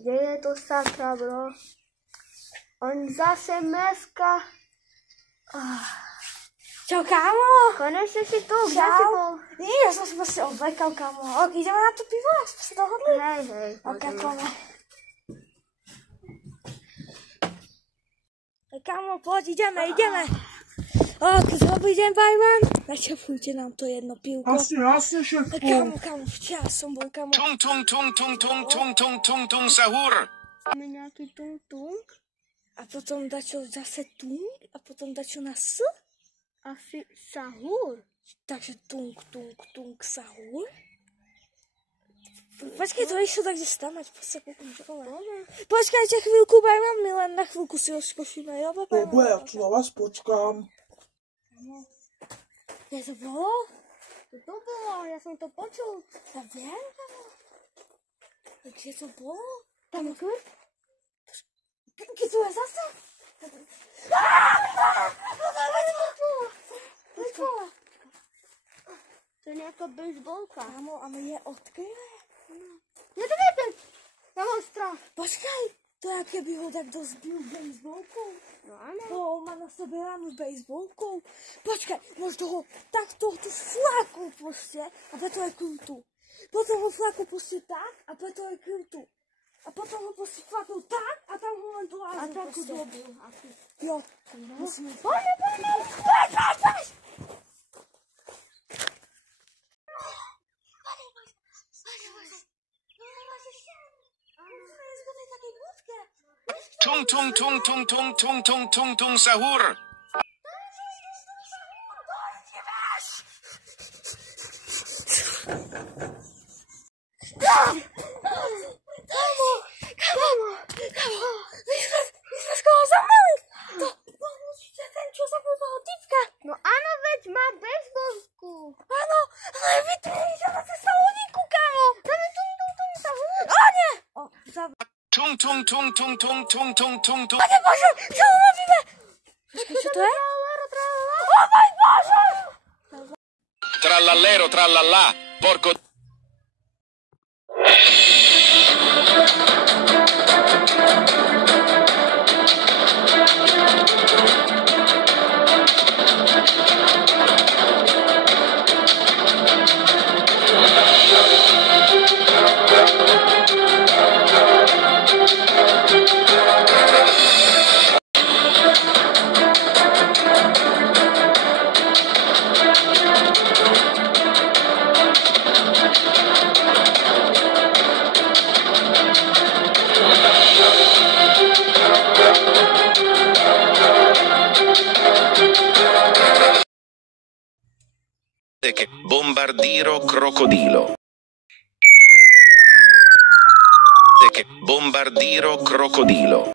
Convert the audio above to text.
Kde je to sakra, bro? On zase meska. Čau, kámo. Konečne si tu, kde si Čau. bol? Nie, ja som si proste odvlekal, kámo. Ok, ideme na to pivo, jak sme sa dohodli? Hej. Ok, poďme. Kámo, poď, ideme. Dobrý deň, Bajman. Načapujte nám to jedno pivko. Jasne, šéfku. Kámo, včera som bol, kámo. Tung sahur. Máme nejaký tung. A potom dačo zase tung, a potom dačo na s. Asi sahur. Takže tung, sahur. Počkaj, to išlo tak, kde stamať, poďte kúkam dole. Počkajte chvíľku, Bajman, my len na chvíľku si rozkošíme, jo, Bajman? Dobre, ja tu na vás počkám. Kde to bolo? To bolo, ja som to počul. Ja viem, kámo. Kde to bolo? Tam je kurt? Kde tu je zase? To je nejaká bejsbolka. Kámo, a my je odkryvé? Ja to neviem. Ja mám strach. Počkaj, to je, keby ho tak dozbil bejsbolkou. No áno. To má na sebe ránu bejsbolkou. Počkaj, možno ho takto tu fláku proste a preto je krutu. Potom ho fláku proste tak a preto je krutu. A potom ho proste fláknul tak a tam ho len to A lázu takú proste. dobu. Jo, musíme... Poďme. Poď! Tung sahur. Kámo, my sme skoro zamali. To bol určite ten, čo zabil toho typka. No áno, veď má bejsbolku. Áno, ale vytvorili sa na cesta lodíku, kámo. Tam je tung sahur. O, nie. O, zabil. Tung. Pane Bože, čo urobíme? Počkaj, čo to je? O môj Bože! Trallallero, trallallà. Porco. Bombardiro crocodilo. Bombardiro crocodilo.